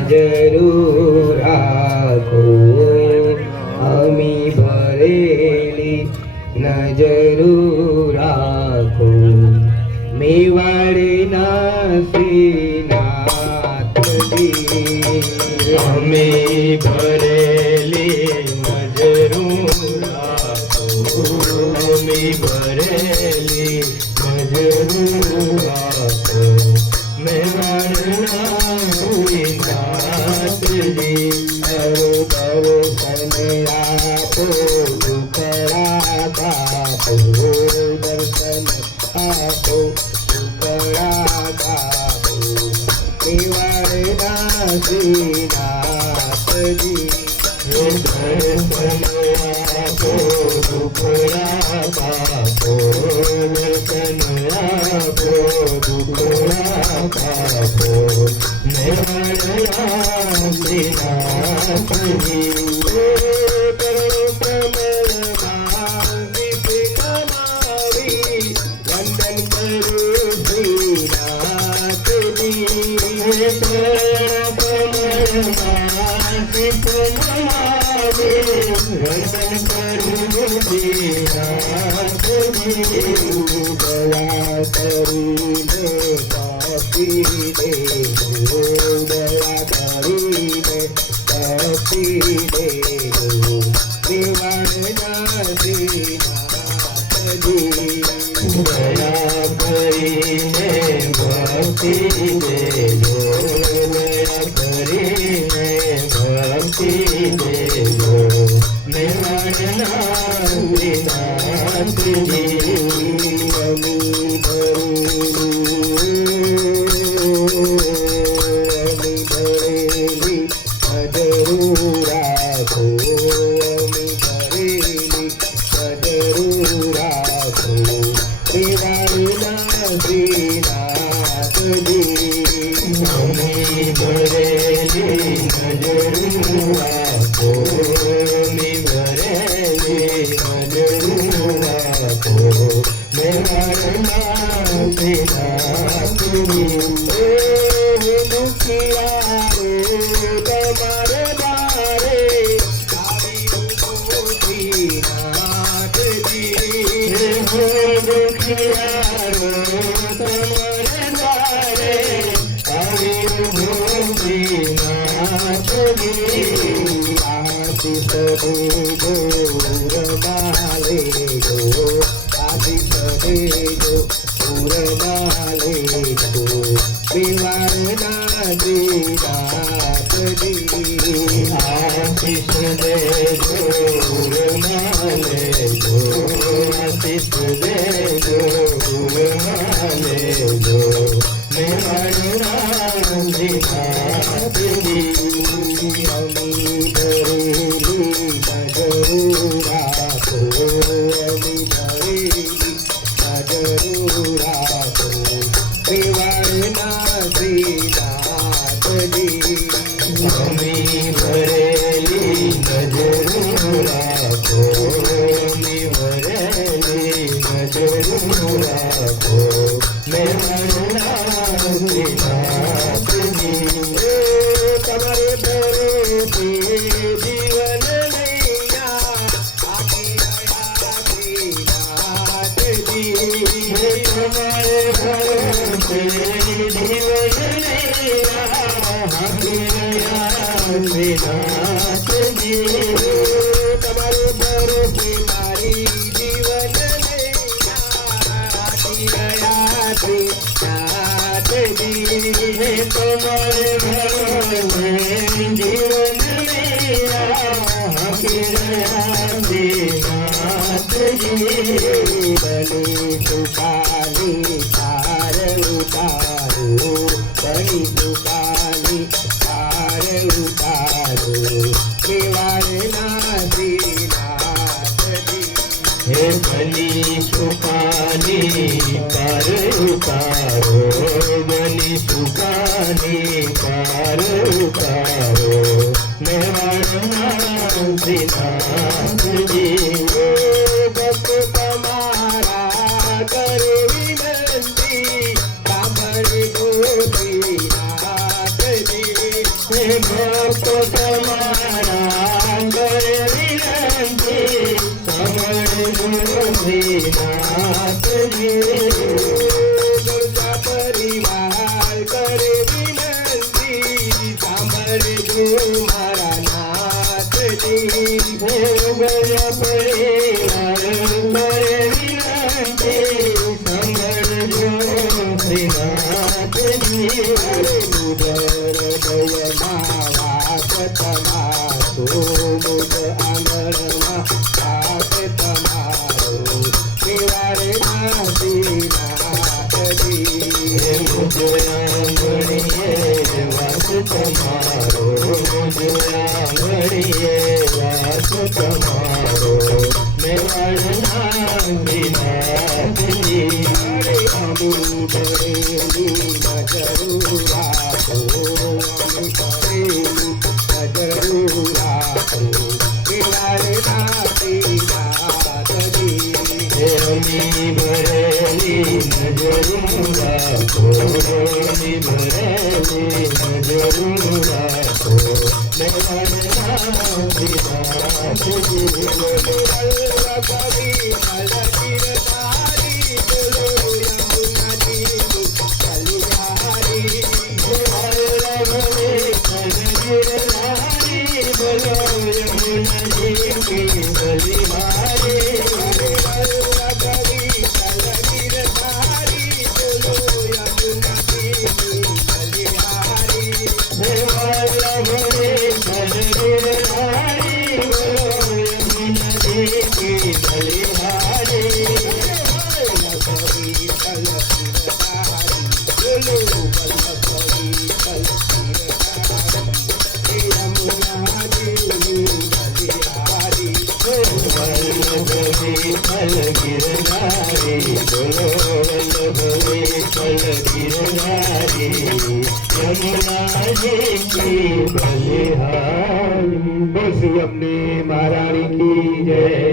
નજરું રાખો અમી ભરેલી નજરું રાખો મેવાડના શ્રીનાથજી અમે ભરેલી નજરું રાખો અમે ભરેલી નજરું રાખો મેવાડના શ્રીનાથજી દર્શન આપો દુખડા કાપો દર્શન આપો દુખડા કાપો મેવાડના શ્રીનાથજી દર્શન આપો દુખડા કાપો દર્શન આપો દુખડા કાપો મેવાડના શ્રીનાથજી ભક્તો તમારા કરે વિનંતી સમજો શ્રીનાથજી દુર્ગા પરિવાર કરે વિનંતી સાંભળજો મારા નાથજી ભોગયા પરિવાર કરે વિનંતી સમજો શ્રીનાથજી હૃદયમાં વાસ તમારો મુદ આંગણમાં વાસ તમારો કેવારે નાથજી મુજોયાંગણીએ વાસ તમારો મુજોયાંગણીએ વાસ તમારો મેવાડના વિનાથજી અમુ ડરેલી નજરું રાખો અમુ કરેલું નજરું રાખો કેવારે નાથજી અમી ભરેલી નજરું રાખો અમી ભરેલી નજરું રાખો મેવાડના વિનાથજી બોલ શ્રી અમને મહારાણી કી જય.